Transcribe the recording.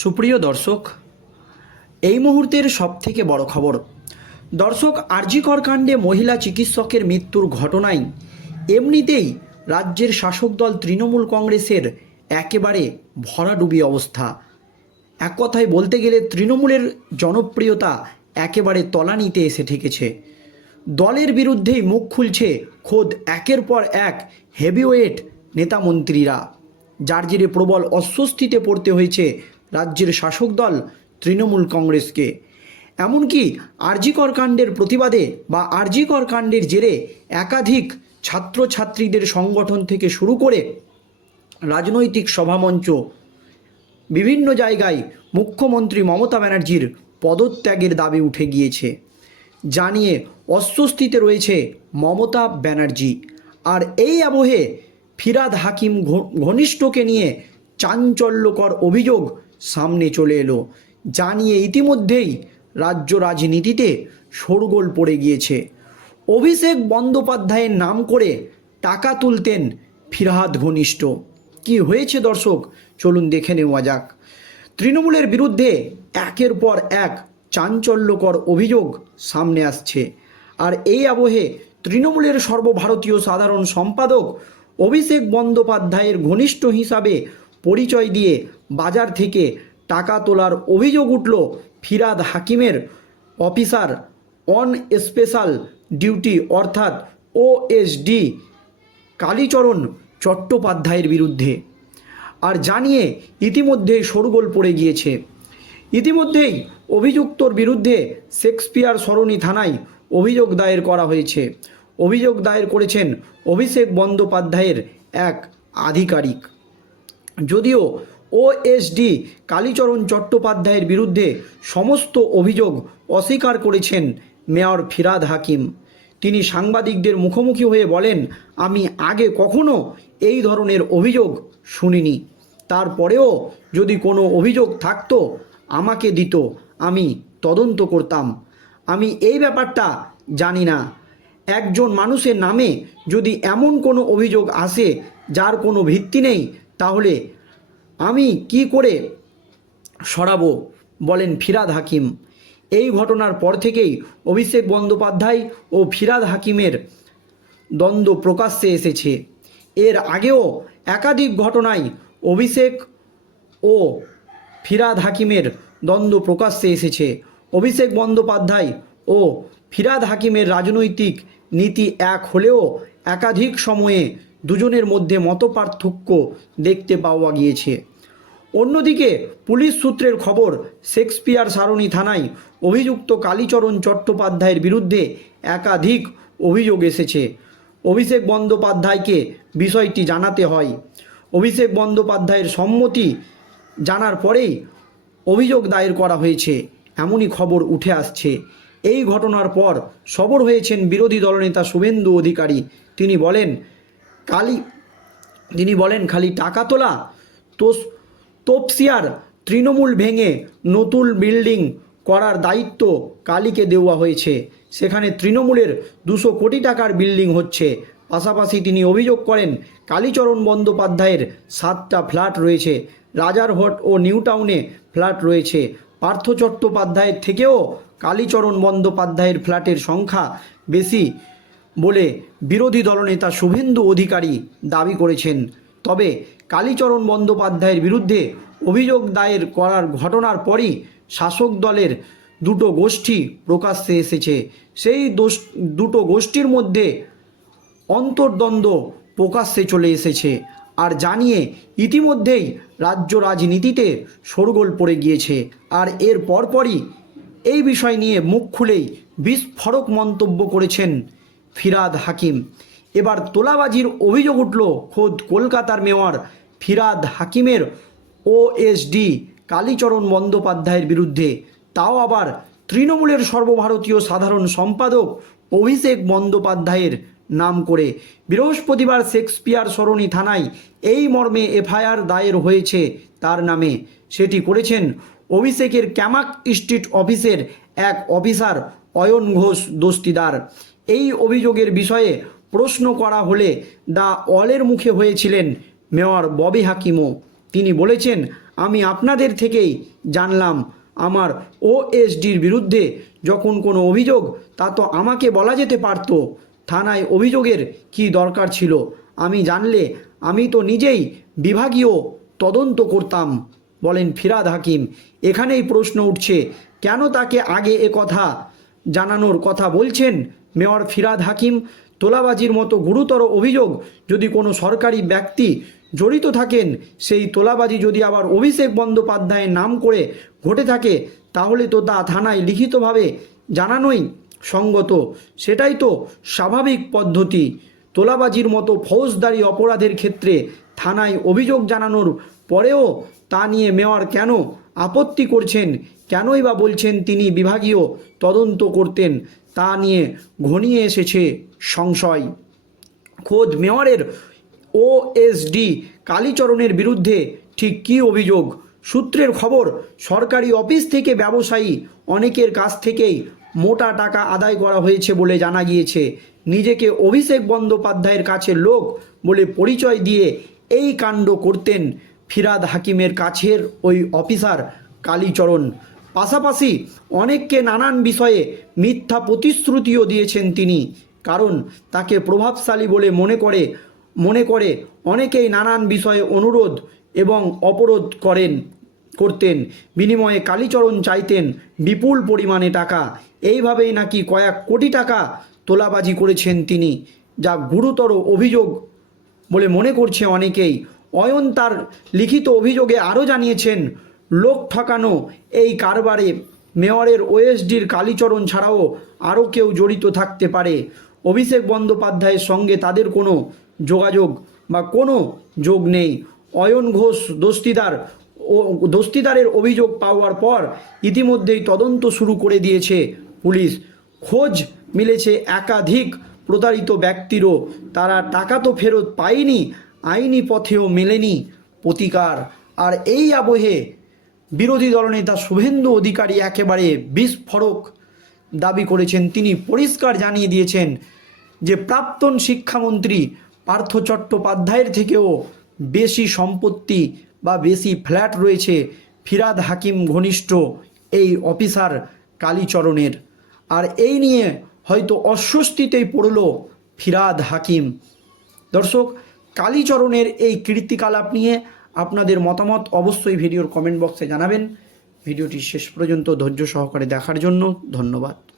সুপ্রিয় দর্শক, এই মুহূর্তের সবথেকে বড় খবর, দর্শক আরজিকর কাণ্ডে মহিলা চিকিৎসকের মৃত্যুর ঘটনায় এমনিতেই রাজ্যের শাসক দল তৃণমূল কংগ্রেসের একেবারে ভরাডুবি অবস্থা। এক কথায় বলতে গেলে তৃণমূলের জনপ্রিয়তা একেবারে তলানিতে এসে ঠেকেছে। দলের বিরুদ্ধেই মুখ খুলছে খোদ একের পর এক হেভিওয়েট নেতামন্ত্রীরা, যার জেরে প্রবল অস্বস্তিতে পড়তে হয়েছে রাজ্যের শাসক দল তৃণমূল কংগ্রেসকে। এমনকি আরজিকর কাণ্ডের প্রতিবাদে বা আরজিকর কাণ্ডের জেরে একাধিক ছাত্রছাত্রীদের সংগঠন থেকে শুরু করে রাজনৈতিক সভামঞ্চ, বিভিন্ন জায়গায় মুখ্যমন্ত্রী মমতা ব্যানার্জির পদত্যাগের দাবি উঠে গিয়েছে। জানিয়ে অস্বস্তিতে রয়েছে মমতা ব্যানার্জি। আর এই আবহে ফিরাদ হাকিম ঘনিষ্ঠকে নিয়ে চাঞ্চল্যকর অভিযোগ সামনে চলে এলো, জানিয়ে ইতিমধ্যেই রাজ্য রাজনীতিতে শোরগোল পড়ে গিয়েছে। অভিষেক বন্দ্যোপাধ্যায়ের নাম করে টাকা তুলতেন ফিরহাদ ঘনিষ্ঠ। কি হয়েছে দর্শক? চলুন দেখে নেওয়া যাক। তৃণমূলের বিরুদ্ধে একের পর এক চাঞ্চল্যকর অভিযোগ সামনে আসছে। আর এই আবহে তৃণমূলের সর্বভারতীয় সাধারণ সম্পাদক অভিষেক বন্দ্যোপাধ্যায়ের ঘনিষ্ঠ হিসাবে পরিচয় দিয়ে বাজার থেকে টাকা তোলার অভিযোগ উঠল ফিরাদ হাকিমের। অফিসার অন স্পেশাল ডিউটি অর্থাৎ ওএসডি কালীচরণ চট্টোপাধ্যায়ের বিরুদ্ধে। আর জানিয়ে ইতিমধ্যেই শোরগোল পড়ে গিয়েছে। ইতিমধ্যেই অভিযুক্তর বিরুদ্ধে শেক্সপিয়ার সরণি থানায় অভিযোগ দায়ের করা হয়েছে। অভিযোগ দায়ের করেছেন অভিষেক বন্দ্যোপাধ্যায়ের এক আধিকারিক। যদিও ওএসডি কালীচরণ চট্টোপাধ্যায়ের বিরুদ্ধে সমস্ত অভিযোগ অস্বীকার করেছেন মেয়র ফিরাদ হাকিম। তিনি সাংবাদিকদের মুখোমুখি হয়ে বলেন, আমি আগে কখনো এই ধরনের অভিযোগ শুনিনি। তারপরেও যদি কোনো অভিযোগ থাকতো, আমাকে দিত। আমি তদন্ত করতাম। আমি এই ব্যাপারটা জানি না। একজন মানুষের নামে যদি এমন কোনো অভিযোগ আসে, যার কোনো ভিত্তি নেই তাহলে আমি কি করে সরাবো? বলেন ফিরাদ হাকিম। এই ঘটনার পর থেকেই অভিষেক বন্দ্যোপাধ্যায় ও ফিরাদ হাকিমের দ্বন্দ্ব প্রকাশ্যে এসেছে। এর আগেও একাধিক ঘটনায় অভিষেক ও ফিরাদ হাকিমের দ্বন্দ্ব প্রকাশ্যে এসেছে। অভিষেক বন্দ্যোপাধ্যায় ও ফিরাদ হাকিমের রাজনৈতিক নীতি এক হলেও একাধিক সময়ে দুজনের মধ্যে মতপার্থক্য দেখতে পাওয়া গিয়েছে। অন্যদিকে পুলিশ সূত্রের খবর, শেক্সপিয়ার সারণী থানায় অভিযুক্ত কালীচরণ চট্টোপাধ্যায়ের বিরুদ্ধে একাধিক অভিযোগ এসেছে। অভিষেক বন্দ্যোপাধ্যায়কে বিষয়টি জানাতে হয়। অভিষেক বন্দ্যোপাধ্যায়ের সম্মতি জানার পরেই অভিযোগ দায়ের করা হয়েছে। এমনই খবর উঠে আসছে। এই ঘটনার পর সবর হয়েছেন বিরোধী দলনেতা শুভেন্দু অধিকারী। তিনি বলেন কালী, তিনি বলেন, খালি টাকা তোলা তো তোপসিয়ার তৃণমূল ভেঙে নতুন বিল্ডিং করার দায়িত্ব কালীকে দেওয়া হয়েছে। সেখানে তৃণমূলের দুশো কোটি টাকার বিল্ডিং হচ্ছে। পাশাপাশি তিনি অভিযোগ করেন, কালীচরণ বন্দ্যোপাধ্যায়ের সাতটা ফ্ল্যাট রয়েছে। রাজারহট ও নিউ টাউনে ফ্ল্যাট রয়েছে। পার্থ চট্টোপাধ্যায়ের থেকেও কালীচরণ বন্দ্যোপাধ্যায়ের ফ্ল্যাটের সংখ্যা বেশি। বলে বিরোধী দলনেতা শুভেন্দু অধিকারী দাবি করেছেন। তবে কালীচরণ বন্দ্যোপাধ্যায়ের বিরুদ্ধে অভিযোগ দায়ের করার ঘটনার পরই শাসক দলের দুটো গোষ্ঠী প্রকাশ্যে এসেছে। সেই দোষ দুটো গোষ্ঠীর মধ্যে অন্তর্দ্বন্দ্ব প্রকাশ্যে চলে এসেছে আর জানিয়ে ইতিমধ্যেই রাজ্য রাজনীতিতে শোরগোল পড়ে গিয়েছে। আর এর পরপরই এই বিষয় নিয়ে মুখ খুলেই বিস্ফোরক মন্তব্য করেছেন ফিরাদ হাকিম। এবার তোলাবাজির অভিযোগ উঠল খোদ কলকাতার মেয়র ফিরাদ হাকিমের ওএসডি কালীচরণ বন্দ্যোপাধ্যায়ের বিরুদ্ধে। তাও আবার তৃণমূলের সর্বভারতীয় সাধারণ সম্পাদক অভিষেক বন্দ্যোপাধ্যায়ের নাম করে। বৃহস্পতিবার শেক্সপিয়ার সরণি থানায় এই মর্মে এফআইআর দায়ের হয়েছে তার নামে। সেটি করেছেন অভিষেকের ক্যামাক স্ট্রিট অফিসের এক অফিসার অয়ন ঘোষ দস্তিদার। এই অভিযোগের বিষয়ে প্রশ্ন করা হলে দ্য অলের মুখে হয়েছিলেন মেয়র ববি হাকিমও। তিনি বলেছেন, আমি আপনাদের থেকেই জানলাম, আমার ওএসডির বিরুদ্ধে যখন কোনো অভিযোগ, তা তো আমাকে বলা যেতে পারতো। থানায় অভিযোগের কি দরকার ছিল? আমি জানলে আমি তো নিজেই বিভাগীয় তদন্ত করতাম। বলেন ফিরাদ হাকিম। এখানেই প্রশ্ন উঠছে, কেন তাকে আগে এ কথা জানানোর কথা বলছেন মেয়র ফিরাদ হাকিম। তোলাবাজির মতো গুরুতর অভিযোগ যদি কোনো সরকারি ব্যক্তি জড়িত থাকেন, সেই তোলাবাজি যদি আবার অভিষেক বন্দ্যোপাধ্যায়ের নাম করে ঘটে থাকে, তাহলে তো তা থানায় লিখিতভাবে জানানোই সঙ্গত। সেটাই তো স্বাভাবিক পদ্ধতি। তোলাবাজির মতো ফৌজদারি অপরাধের ক্ষেত্রে থানায় অভিযোগ জানানোর পরেও তা নিয়ে মেয়র কেন আপত্তি করছেন কেনই বা বলছেন তিনি বিভাগীয় তদন্ত করতেন তা নিয়ে ঘনিয়ে এসেছে সংশয়। খোদ মেয়রের ওএসডি কালীচরণের বিরুদ্ধে ঠিক কী অভিযোগ? সূত্রের খবর, সরকারি অফিস থেকে ব্যবসায়ী অনেকের কাছ থেকেই মোটা টাকা আদায় করা হয়েছে বলে জানা গিয়েছে। নিজেকে অভিষেক বন্দ্যোপাধ্যায়ের কাছে লোক বলে পরিচয় দিয়ে এই কাণ্ড করতেন ফিরাদ হাকিমের কাছের ওই অফিসার কালীচরণ। পাশাপাশি অনেককে নানান বিষয়ে মিথ্যা প্রতিশ্রুতিও দিয়েছেন তিনি। কারণ তাকে প্রভাবশালী বলে মনে করে মনে করে অনেকেই নানান বিষয়ে অনুরোধ এবং অপরোধ করেন, করতেন। বিনিময়ে কালীচরণ চাইতেন বিপুল পরিমাণে টাকা। এইভাবেই নাকি কয়েক কোটি টাকা তোলাবাজি করেছেন তিনি, যা গুরুতর অভিযোগ বলে মনে করছে অনেকেই। অয়ন তার লিখিত অভিযোগে আরও জানিয়েছেন লোক ঠকানো এই কারবারে। মেয়রের ওএসডির কালীচরণ ছাড়াও আরও কেউ জড়িত থাকতে পারে। অভিষেক বন্দ্যোপাধ্যায়ের সঙ্গে তাদের কোনো যোগাযোগ বা কোনো যোগ নেই। অয়ন ঘোষ দস্তিদার ও দস্তিদারের অভিযোগ পাওয়ার পর ইতিমধ্যেই তদন্ত শুরু করে দিয়েছে পুলিশ। খোঁজ মিলেছে একাধিক প্রতারিত ব্যক্তিরও। তারা টাকা তো ফেরত পায়নি, আইনি পথেও মেলেনি প্রতিকার। আর এই আবহে বিরোধী দলনেতা শুভেন্দু অধিকারী একেবারে বিস্ফোরক দাবি করেছেন। তিনি পরিষ্কার জানিয়ে দিয়েছেন যে প্রাক্তন শিক্ষামন্ত্রী পার্থ চট্টোপাধ্যায়ের থেকেও বেশি সম্পত্তি বা বেশি ফ্ল্যাট রয়েছে ফিরাদ হাকিম ঘনিষ্ঠ এই অফিসার কালীচরণের। আর এই নিয়ে হয়তো অস্বস্তিতেই পড়ল ফিরাদ হাকিম। দর্শক, কালীচরণের এই কীর্তিকালাপ নিয়ে আপনাদের মতামত অবশ্যই ভিডিওর কমেন্ট বক্সে জানাবেন। ভিডিওটি শেষ পর্যন্ত ধৈর্য সহকারে দেখার জন্য ধন্যবাদ।